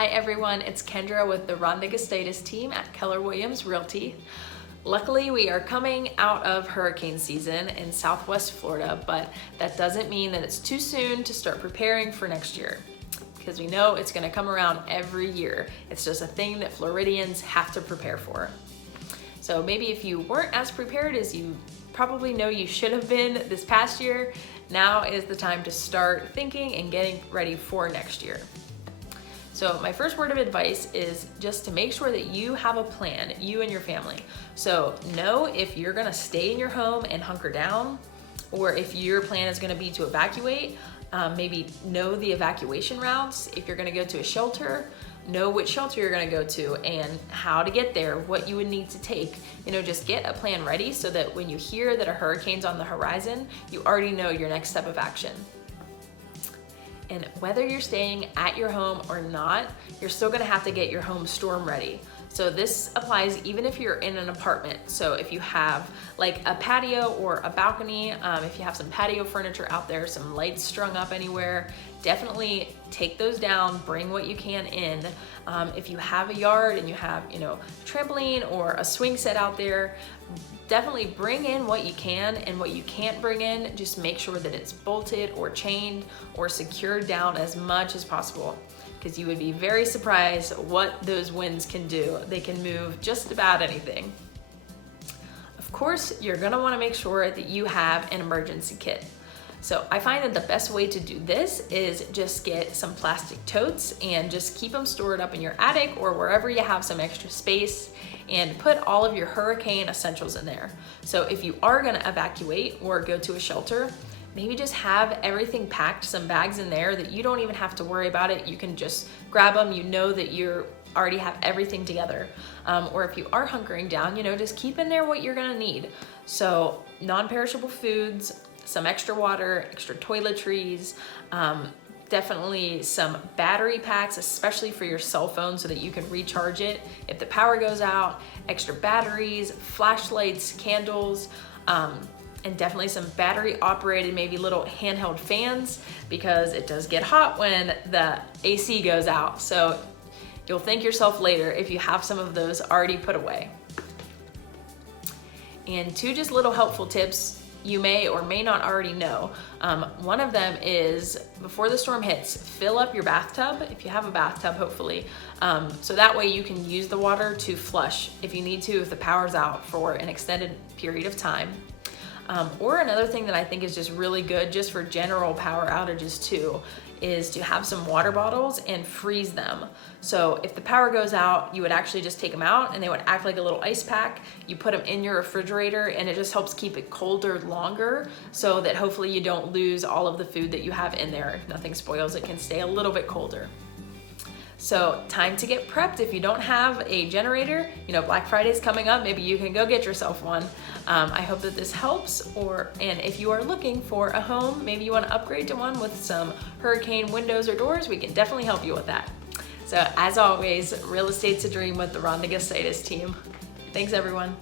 Hi everyone, it's Kendra with the Rhonda Gustitus Team at Keller Realty. Luckily, we are coming out of hurricane season in Southwest Florida, but that doesn't mean that it's too soon to start preparing for next year, because we know it's going to come around every year. It's just a thing that Floridians have to prepare for. So maybe if you weren't as prepared as you probably know you should have been this past year, now is the time to start thinking and getting ready for next year. So my first word of advice is just to make sure that you have a plan, you and your family. So know if you're gonna stay in your home and hunker down, or if your plan is gonna be to evacuate. Maybe know the evacuation routes. If you're gonna go to a shelter, know which shelter you're gonna go to and how to get there, what you would need to take. Just get a plan ready so that when you hear that a hurricane's on the horizon, you already know your next step of action. And whether you're staying at your home or not, you're still gonna have to get your home storm ready. So this applies even if you're in an apartment. So if you have like a patio or a balcony, if you have some patio furniture out there, some lights strung up anywhere, definitely take those down, bring what you can in. If you have a yard and you have, a trampoline or a swing set out there, definitely bring in what you can, and what you can't bring in, just make sure that it's bolted or chained or secured down as much as possible, because you would be very surprised what those winds can do. They can move just about anything. Of course, you're gonna wanna make sure that you have an emergency kit. So I find that the best way to do this is just get some plastic totes and just keep them stored up in your attic or wherever you have some extra space, and put all of your hurricane essentials in there. So if you are gonna evacuate or go to a shelter, maybe just have everything packed, some bags in there that you don't even have to worry about it. You can just grab them, you know that you already have everything together. Or if you are hunkering down, just keep in there what you're gonna need. So non-perishable foods, some extra water, extra toiletries, definitely some battery packs, especially for your cell phone so that you can recharge it if the power goes out, extra batteries, flashlights, candles, and definitely some battery operated, maybe little handheld fans, because it does get hot when the AC goes out. So you'll thank yourself later if you have some of those already put away. And two just little helpful tips you may or may not already know. One of them is, before the storm hits, fill up your bathtub, if you have a bathtub, hopefully, so that way you can use the water to flush if you need to, if the power's out for an extended period of time. Or another thing that I think is just really good, just for general power outages too, is to have some water bottles and freeze them. So if the power goes out, you would actually just take them out and they would act like a little ice pack. You put them in your refrigerator and it just helps keep it colder longer, so that hopefully you don't lose all of the food that you have in there. If nothing spoils, it can stay a little bit colder. So time to get prepped. If you don't have a generator, Black Friday's coming up, maybe you can go get yourself one. I hope that this helps, and if you are looking for a home, maybe you want to upgrade to one with some hurricane windows or doors, we can definitely help you with that. So as always, real estate's a dream with the Rhonda Gustitus Team. Thanks everyone.